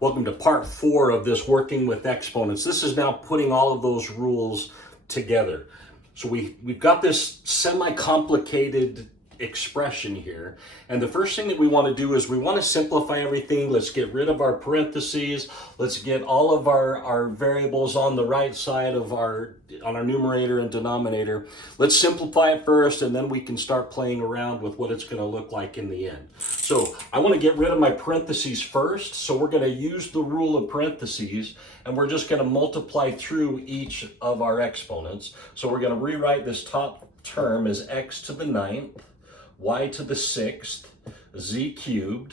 Welcome to part 4 of this working with exponents. This is now putting all of those rules together. So we've got this semi-complicated expression here. And the first thing that we want to do is we want to simplify everything. Let's get rid of our parentheses. Let's get all of our variables on the right side of on our numerator and denominator. Let's simplify it first, and then we can start playing around with what it's going to look like in the end. So I want to get rid of my parentheses first. So we're going to use the rule of parentheses, and we're just going to multiply through each of our exponents. So we're going to rewrite this top term as x to the 9th, y to the 6th, z cubed,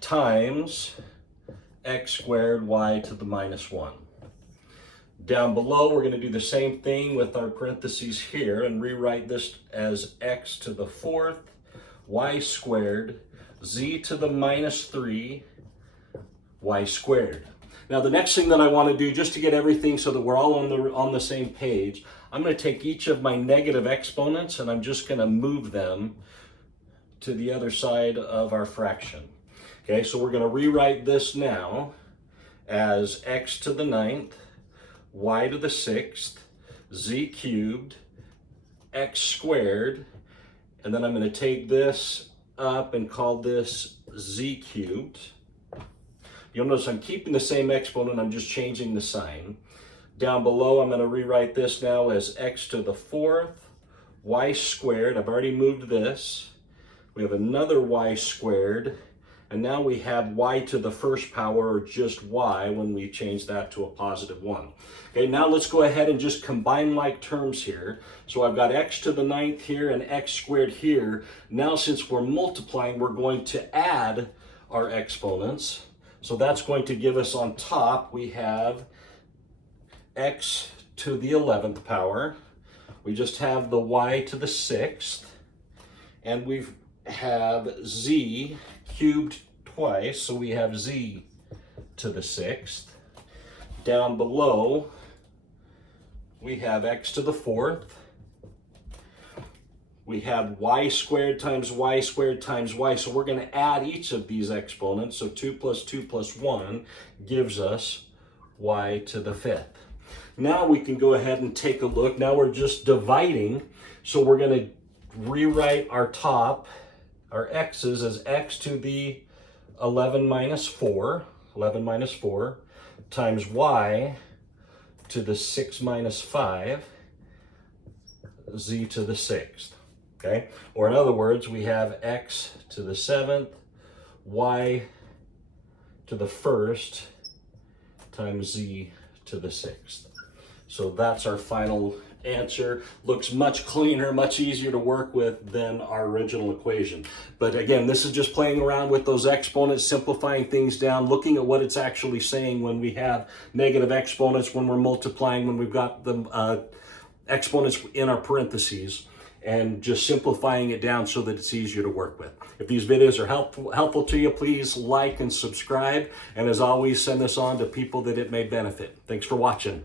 times x squared, y to the minus 1. Down below, we're going to do the same thing with our parentheses here and rewrite this as x to the 4th, y squared, z to the minus 3, y squared. Now the next thing that I want to do, just to get everything so that we're all on the same page, I'm going to take each of my negative exponents and I'm just going to move them to the other side of our fraction. Okay, so we're going to rewrite this now as x to the 9th, y to the 6th, z cubed, x squared, and then I'm going to take this up and call this z cubed. You'll notice I'm keeping the same exponent, I'm just changing the sign. Down below, I'm going to rewrite this now as x to the 4th, y squared. I've already moved this. We have another y squared, and now we have y to the first power, or just y, when we change that to a positive 1. Okay, now let's go ahead and just combine like terms here. So I've got x to the 9th here and x squared here. Now since we're multiplying, we're going to add our exponents. So that's going to give us on top, we have x to the 11th power. We just have the y to the 6th. And we have z cubed twice, so we have z to the 6th. Down below, we have x to the 4th. We have y squared times y squared times y. So we're going to add each of these exponents. So 2 plus 2 plus 1 gives us y to the 5th. Now we can go ahead and take a look. Now we're just dividing. So we're going to rewrite our top, our x's, as x to the 11 minus 4 times y to the 6 minus 5, z to the 6th. Okay? Or in other words, we have x to the 7th, y to the 1st, times z to the 6th. So that's our final answer. Looks much cleaner, much easier to work with than our original equation. But again, this is just playing around with those exponents, simplifying things down, looking at what it's actually saying when we have negative exponents, when we're multiplying, when we've got the exponents in our parentheses, and just simplifying it down so that it's easier to work with. If these videos are helpful to you, please like and subscribe. And as always, send this on to people that it may benefit. Thanks for watching.